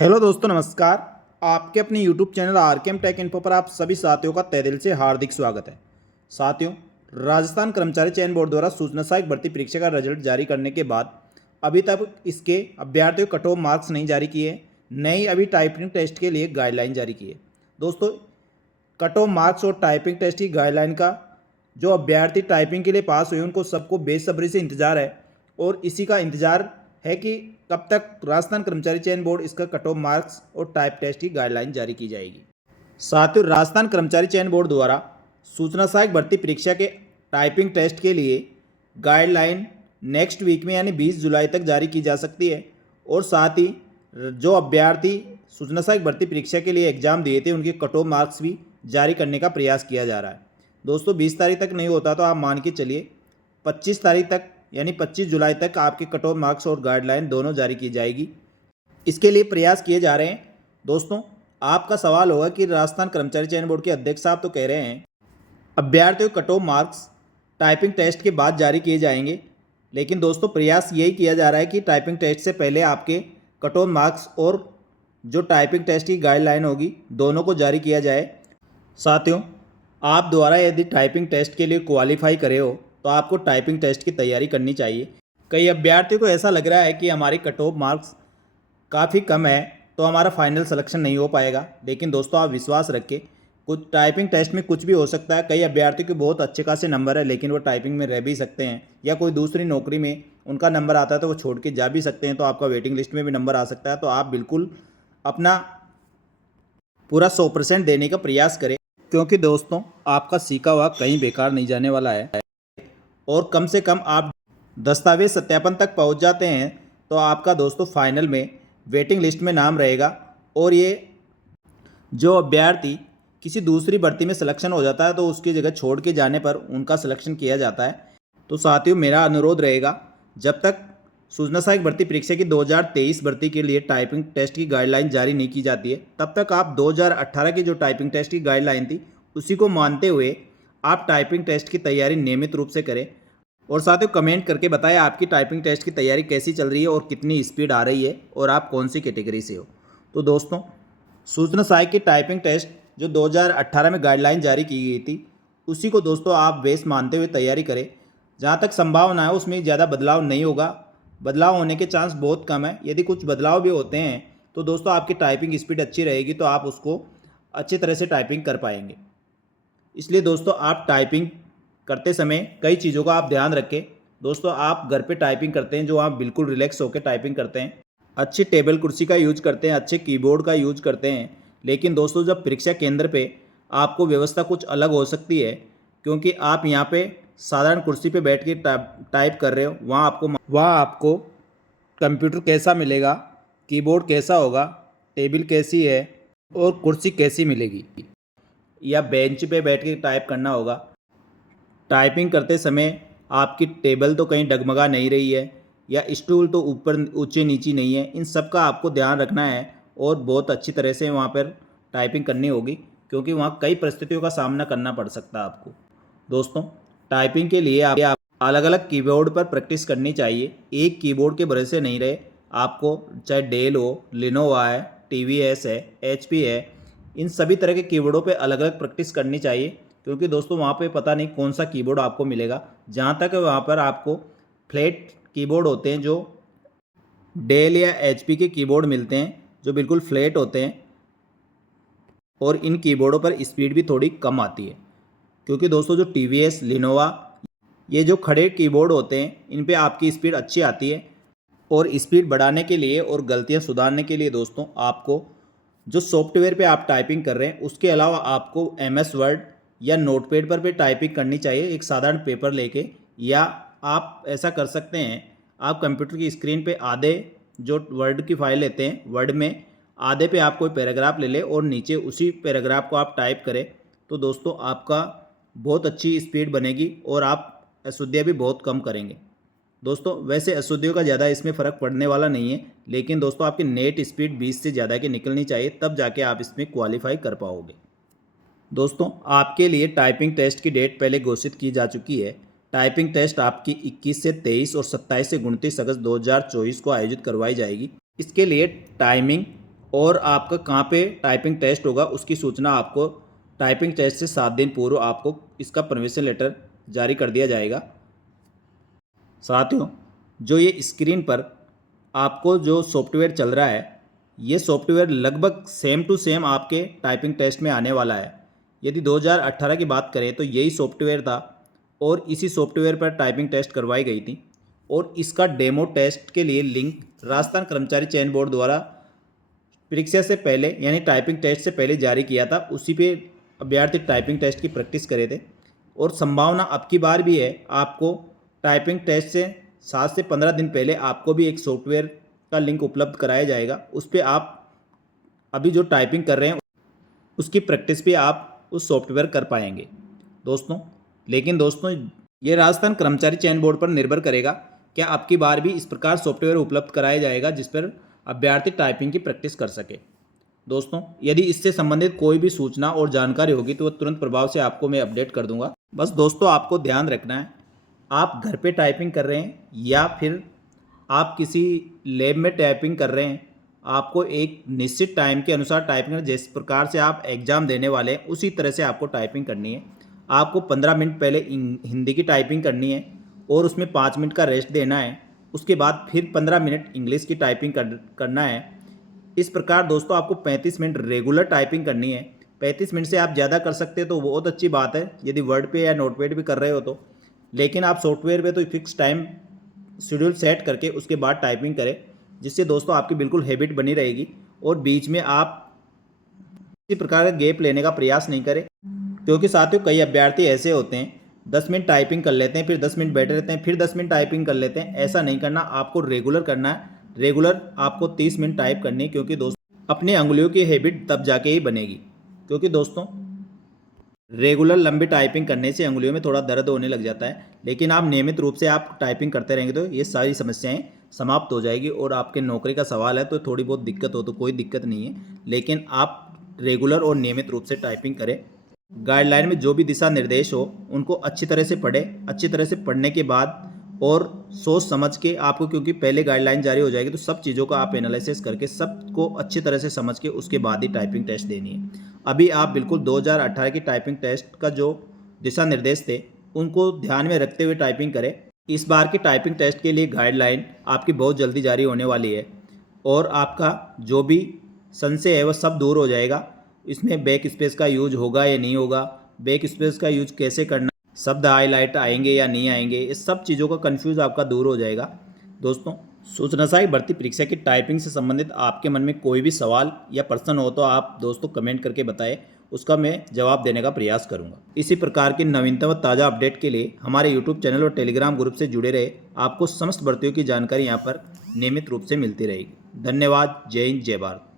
Hello दोस्तों, नमस्कार। आपके अपने YouTube channel RKM take info पर आप सभी साथियों का तहे दिल से हार्दिक स्वागत है। साथियों, राजस्थान कर्मचारी चयन बोर्ड द्वारा सूचना सहायक भर्ती परीक्षा का रिजल्ट जारी करने के बाद अभी तक इसके अभ्यर्थियों कट ऑफ मार्क्स नहीं जारी किए, नई अभी टाइपिंग टेस्ट के लिए गाइडलाइन जारी की है। दोस्तों, कट ऑफ मार्क्स और टाइपिंग टेस्ट की गाइडलाइन का जो अभ्यर्थी टाइपिंग के लिए पास हुए उनको सबको बेसब्री से इंतजार है और इसी का इंतजार है कि कब तक राजस्थान कर्मचारी चयन बोर्ड इसका कट ऑफ मार्क्स और टाइप टेस्ट की गाइडलाइन जारी की जाएगी। साथ ही राजस्थान कर्मचारी चयन बोर्ड द्वारा सूचना सहायक भर्ती परीक्षा के टाइपिंग टेस्ट के लिए गाइडलाइन नेक्स्ट वीक में यानी 20 जुलाई तक जारी की जा सकती है। और साथ ही जो अभ्यर्थी सूचना सहायक भर्ती परीक्षा के लिए एग्जाम दिए थे उनके कट ऑफ मार्क्स भी जारी करने का प्रयास किया जा रहा है। दोस्तों, 20 तारीख तक नहीं होता तो आप मान के चलिए 25 तारीख तक यानी 25 जुलाई तक आपके कट ऑफ मार्क्स और गाइडलाइन दोनों जारी की जाएगी। इसके लिए प्रयास किए जा रहे हैं। दोस्तों, आपका सवाल होगा कि राजस्थान कर्मचारी चयन बोर्ड के अध्यक्ष साहब तो कह रहे हैं अभ्यर्थियों के cut off marks typing test के बाद जारी किए जाएंगे, लेकिन दोस्तों प्रयास यही किया जा रहा है कि टाइपिंग टेस्ट से पहले आपके कट ऑफ मार्क्स और जो टाइपिंग टेस्ट की गाइडलाइन होगी दोनों को जारी किया जाए। साथियों, आप द्वारा यदि टाइपिंग टेस्ट के लिए क्वालिफाई करे हो तो आपको टाइपिंग टेस्ट की तैयारी करनी चाहिए। कई अभ्यर्थियों को ऐसा लग रहा है कि हमारे कट ऑफ मार्क्स काफ़ी कम है तो हमारा फाइनल सिलेक्शन नहीं हो पाएगा, लेकिन दोस्तों आप विश्वास रखें, कुछ टाइपिंग टेस्ट में कुछ भी हो सकता है। कई अभ्यर्थियों के बहुत अच्छे खासे नंबर है लेकिन वो टाइपिंग में रह भी सकते हैं, या कोई दूसरी नौकरी में उनका नंबर आता है तो वो छोड़ के जा भी सकते हैं, तो आपका वेटिंग लिस्ट में भी नंबर आ सकता है। तो आप बिल्कुल अपना पूरा 100% देने का प्रयास करें, क्योंकि दोस्तों आपका सीखा हुआ कहीं बेकार नहीं जाने वाला है। और कम से कम आप दस्तावेज सत्यापन तक पहुंच जाते हैं तो आपका दोस्तों फाइनल में वेटिंग लिस्ट में नाम रहेगा। और ये जो अभ्यर्थी किसी दूसरी भर्ती में सिलेक्शन हो जाता है तो उसकी जगह छोड़ के जाने पर उनका सिलेक्शन किया जाता है। तो साथियों, मेरा अनुरोध रहेगा, जब तक सूचना सहायक भर्ती परीक्षा की 2023 भर्ती के लिए टाइपिंग टेस्ट की गाइडलाइन जारी नहीं की जाती है, तब तक आप 2018 की जो टाइपिंग टेस्ट की गाइडलाइन थी उसी को मानते हुए आप टाइपिंग टेस्ट की तैयारी नियमित रूप से करें। और साथियों, कमेंट करके बताएं आपकी टाइपिंग टेस्ट की तैयारी कैसी चल रही है और कितनी स्पीड आ रही है और आप कौन सी कैटेगरी से हो। तो दोस्तों, सूचना सहायक की टाइपिंग टेस्ट जो 2018 में गाइडलाइन जारी की गई थी उसी को दोस्तों आप बेस मानते हुए तैयारी करें। जहाँ तक संभावना है उसमें ज़्यादा बदलाव नहीं होगा, बदलाव होने के चांस बहुत कम है। यदि कुछ बदलाव भी होते हैं तो दोस्तों आपकी टाइपिंग स्पीड अच्छी रहेगी तो आप उसको अच्छी तरह से टाइपिंग कर पाएंगे। इसलिए दोस्तों आप टाइपिंग करते समय कई चीज़ों का आप ध्यान रखें। दोस्तों, आप घर पे टाइपिंग करते हैं जो आप बिल्कुल रिलैक्स होकर टाइपिंग करते हैं, अच्छी टेबल कुर्सी का यूज करते हैं, अच्छे कीबोर्ड का यूज करते हैं। लेकिन दोस्तों जब परीक्षा केंद्र पे आपको व्यवस्था कुछ अलग हो सकती है, क्योंकि आप यहाँ पे साधारण कुर्सी पे बैठ के टाइप कर रहे हो, वहाँ आपको कंप्यूटर कैसा मिलेगा, कीबोर्ड कैसा होगा, टेबल कैसी है और कुर्सी कैसी मिलेगी, या बेंच पे बैठ के टाइप करना होगा। टाइपिंग करते समय आपकी टेबल तो कहीं डगमगा नहीं रही है या स्टूल तो ऊपर ऊंचे नीचे नहीं है, इन सब का आपको ध्यान रखना है और बहुत अच्छी तरह से वहाँ पर टाइपिंग करनी होगी, क्योंकि वहाँ कई परिस्थितियों का सामना करना पड़ सकता है आपको। दोस्तों, टाइपिंग के लिए आप अलग अलग कीबोर्ड पर प्रैक्टिस करनी चाहिए, एक कीबोर्ड के भरोसे नहीं रहे। आपको चाहे डेल हो, लिनोवा है, टीवीएस है, एचपी है, इन सभी तरह के कीबोर्डों पे अलग अलग प्रैक्टिस करनी चाहिए, क्योंकि दोस्तों वहाँ पे पता नहीं कौन सा कीबोर्ड आपको मिलेगा। जहाँ तक वहाँ पर आपको फ्लैट कीबोर्ड होते हैं, जो डेल या एचपी के कीबोर्ड मिलते हैं जो बिल्कुल फ्लैट होते हैं, और इन कीबोर्डों पर स्पीड भी थोड़ी कम आती है। क्योंकि दोस्तों जो टीवीएस, लिनोवा, ये जो खड़े कीबोर्ड होते हैं इन पे आपकी स्पीड अच्छी आती है। और स्पीड बढ़ाने के लिए और गलतियाँ सुधारने के लिए दोस्तों आपको जो सॉफ्टवेयर पे आप टाइपिंग कर रहे हैं उसके अलावा आपको एमएस वर्ड या नोटपैड पर भी टाइपिंग करनी चाहिए, एक साधारण पेपर लेके। या आप ऐसा कर सकते हैं, आप कंप्यूटर की स्क्रीन पे आधे जो वर्ड की फाइल लेते हैं, वर्ड में आधे पे आप कोई पैराग्राफ ले लें और नीचे उसी पैराग्राफ को आप टाइप करें, तो दोस्तों आपका बहुत अच्छी स्पीड बनेगी और आप अशुद्धियाँ भी बहुत कम करेंगे। दोस्तों वैसे अशुद्धियों का ज़्यादा इसमें फ़र्क पड़ने वाला नहीं है, लेकिन दोस्तों आपकी नेट स्पीड 20 से ज़्यादा की निकलनी चाहिए, तब जाके आप इसमें क्वालिफाई कर पाओगे। दोस्तों आपके लिए टाइपिंग टेस्ट की डेट पहले घोषित की जा चुकी है। टाइपिंग टेस्ट आपकी 21 से 23 और 27 से 29 अगस्त 2024 को आयोजित करवाई जाएगी। इसके लिए टाइमिंग और आपका कहाँ पे टाइपिंग टेस्ट होगा उसकी सूचना आपको टाइपिंग टेस्ट से 7 दिन पूर्व आपको इसका परमिशन लेटर जारी कर दिया जाएगा। साथियों, जो ये स्क्रीन पर आपको जो सॉफ्टवेयर चल रहा है, ये सॉफ्टवेयर लगभग सेम टू सेम आपके टाइपिंग टेस्ट में आने वाला है। यदि 2018 की बात करें तो यही सॉफ्टवेयर था और इसी सॉफ्टवेयर पर टाइपिंग टेस्ट करवाई गई थी और इसका डेमो टेस्ट के लिए लिंक राजस्थान कर्मचारी चयन बोर्ड द्वारा परीक्षा से पहले यानी टाइपिंग टेस्ट से पहले जारी किया था। उसी पे अभ्यर्थी टाइपिंग टेस्ट की प्रैक्टिस करे थे और संभावना अब की बार भी है आपको टाइपिंग टेस्ट से 7 से 15 दिन पहले आपको भी एक सॉफ्टवेयर का लिंक उपलब्ध कराया जाएगा। उस पर आप अभी जो टाइपिंग कर रहे हैं उसकी प्रैक्टिस भी आप उस सॉफ्टवेयर कर पाएंगे दोस्तों। लेकिन दोस्तों, ये राजस्थान कर्मचारी चयन बोर्ड पर निर्भर करेगा क्या अब की बार भी इस प्रकार सॉफ्टवेयर उपलब्ध कराया जाएगा जिस पर अभ्यर्थी टाइपिंग की प्रैक्टिस कर सके। दोस्तों, यदि इससे संबंधित कोई भी सूचना और जानकारी होगी तो वह तुरंत प्रभाव से आपको मैं अपडेट कर दूंगा। बस दोस्तों, आपको ध्यान रखना है, आप घर पे टाइपिंग कर रहे हैं या फिर आप किसी लैब में टाइपिंग कर रहे हैं, आपको एक निश्चित टाइम के अनुसार टाइपिंग जिस प्रकार से आप एग्ज़ाम देने वाले हैं उसी तरह से आपको टाइपिंग करनी है। आपको 15 मिनट पहले हिंदी की टाइपिंग करनी है और उसमें 5 मिनट का रेस्ट देना है। उसके बाद फिर 15 मिनट इंग्लिश की टाइपिंग करना है। इस प्रकार दोस्तों आपको 35 मिनट रेगुलर टाइपिंग करनी है। 35 मिनट से आप ज़्यादा कर सकते हैं तो बहुत अच्छी बात है यदि वर्ड पे या नोटपैड पे कर रहे हो तो। लेकिन आप सॉफ्टवेयर पे तो फिक्स टाइम शेड्यूल सेट करके उसके बाद टाइपिंग करें, जिससे दोस्तों आपकी बिल्कुल हैबिट बनी रहेगी और बीच में आप किसी प्रकार का गैप लेने का प्रयास नहीं करें। क्योंकि साथियों, कई अभ्यर्थी ऐसे होते हैं 10 मिनट टाइपिंग कर लेते हैं, फिर 10 मिनट बैठे रहते हैं, फिर 10 मिनट टाइपिंग कर लेते हैं। ऐसा नहीं करना, आपको रेगुलर करना है। रेगुलर आपको 30 मिनट टाइप करनी है, क्योंकि दोस्तों अपनी अंगुलियों की हैबिट तब जाके ही बनेगी। क्योंकि दोस्तों रेगुलर लंबी टाइपिंग करने से अंगुलियों में थोड़ा दर्द होने लग जाता है, लेकिन आप नियमित रूप से आप टाइपिंग करते रहेंगे तो ये सारी समस्याएं समाप्त हो जाएगी। और आपके नौकरी का सवाल है तो थोड़ी बहुत दिक्कत हो तो कोई दिक्कत नहीं है, लेकिन आप रेगुलर और नियमित रूप से टाइपिंग करें। गाइडलाइन में जो भी दिशा निर्देश हो उनको अच्छी तरह से पढ़ें। अच्छी तरह से पढ़ने के बाद और सोच समझ के आपको, क्योंकि पहले गाइडलाइन जारी हो जाएगी तो सब चीज़ों का आप एनालिसिस करके सबको अच्छी तरह से समझ के उसके बाद ही टाइपिंग टेस्ट देनी है। अभी आप बिल्कुल 2018 की टाइपिंग टेस्ट का जो दिशा निर्देश थे उनको ध्यान में रखते हुए टाइपिंग करें। इस बार की टाइपिंग टेस्ट के लिए गाइडलाइन आपकी बहुत जल्दी जारी होने वाली है और आपका जो भी संशय है वह सब दूर हो जाएगा। इसमें बैक स्पेस का यूज होगा या नहीं होगा, बैक स्पेस का यूज कैसे करना, शब्द हाईलाइट आएंगे या नहीं आएंगे, इस सब चीज़ों का कंफ्यूज आपका दूर हो जाएगा। दोस्तों, सूचना सहायक भर्ती परीक्षा की टाइपिंग से संबंधित आपके मन में कोई भी सवाल या प्रश्न हो तो आप दोस्तों कमेंट करके बताएं, उसका मैं जवाब देने का प्रयास करूंगा। इसी प्रकार की नवीनतम व ताज़ा अपडेट के लिए हमारे यूट्यूब चैनल और टेलीग्राम ग्रुप से जुड़े रहे। आपको समस्त भर्तियों की जानकारी यहाँ पर नियमित रूप से मिलती रहेगी। धन्यवाद। जय हिंद, जय भारत।